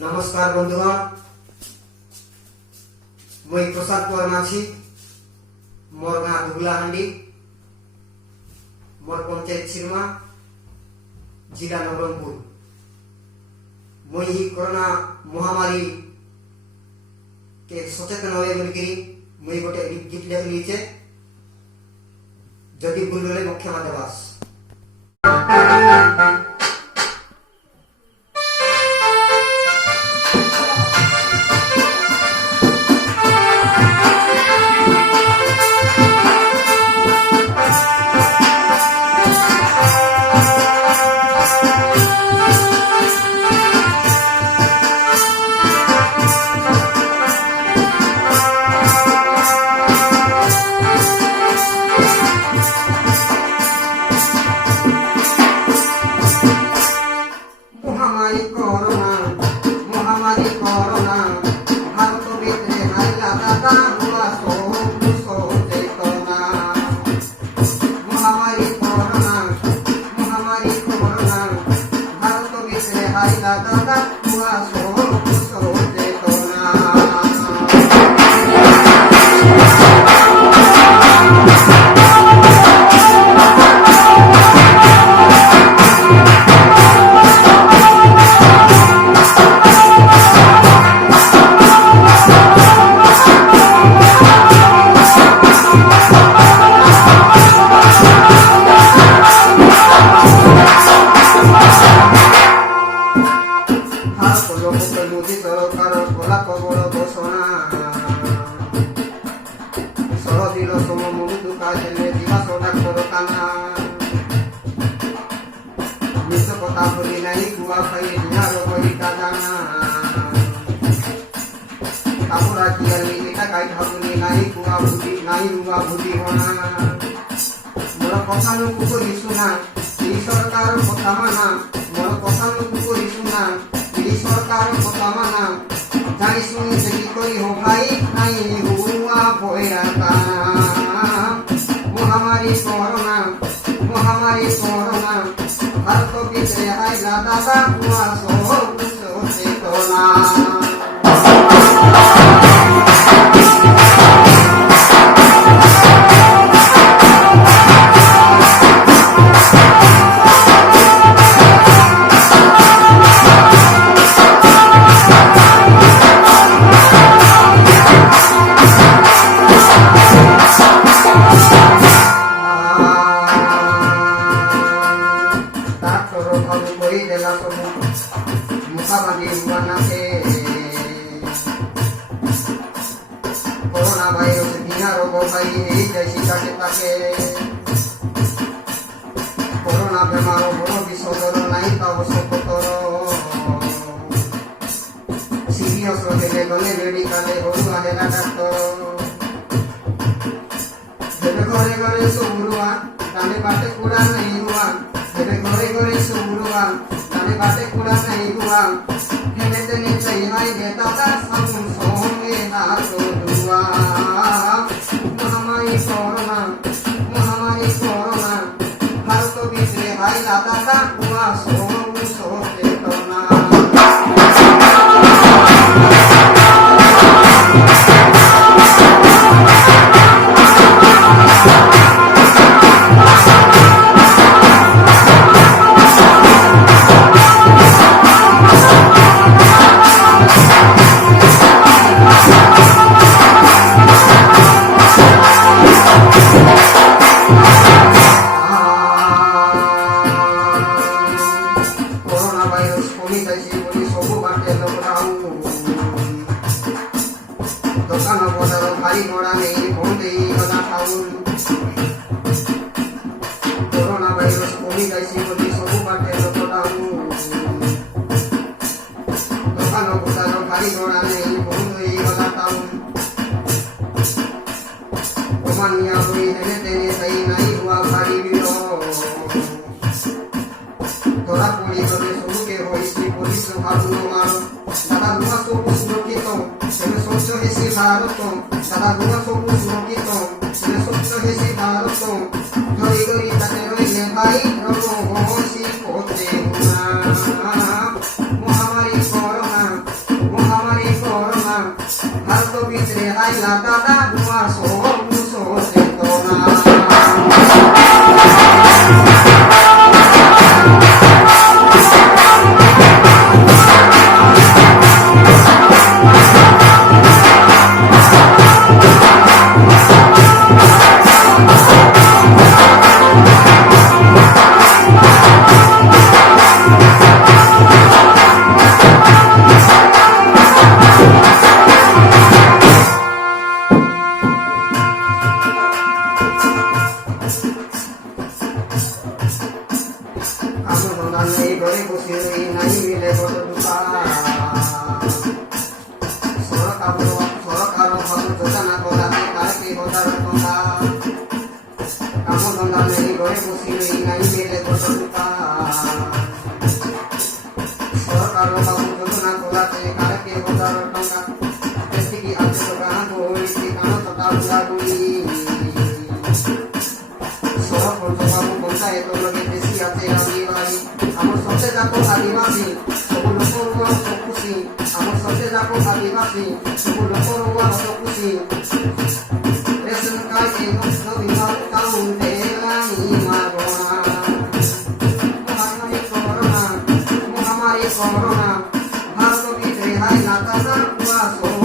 नमस्कार बंधुगण, मुई प्रसाद कुमार माछी, मोर गाँ दुगलाहांडी, मोर पंचायत सिरमा, जिला नवरंगपुर। मुई ही कोरोना महामारी के सचेतन होए बोलकरी मुई गोटे गीत लेख लीचे जदि भूल गले मुख्य माध्यवास। महामारी corona nakakagawa so sentona. Kamu mengenai gori kusiri nai mile bodo duka. Sorok karo kamu jodana kodati kaki hodar konda. Kamu mengenai gori kusiri nai mile bodo duka. Sorok karo kamu jodana kodati kaki hodar konda. Estiki ate sogahan boi ti kamu total lagui. Sorok konto kamu konta itu lagi besi ate lagi. Amor sote jako adivasi, sebulu korwa sokusi. Amor sote jako adivasi, sebulu korwa sokusi. Resen kai eno no dimau taun telani marona. Muhammad corona, bharto ki rehai na kasar kuaso.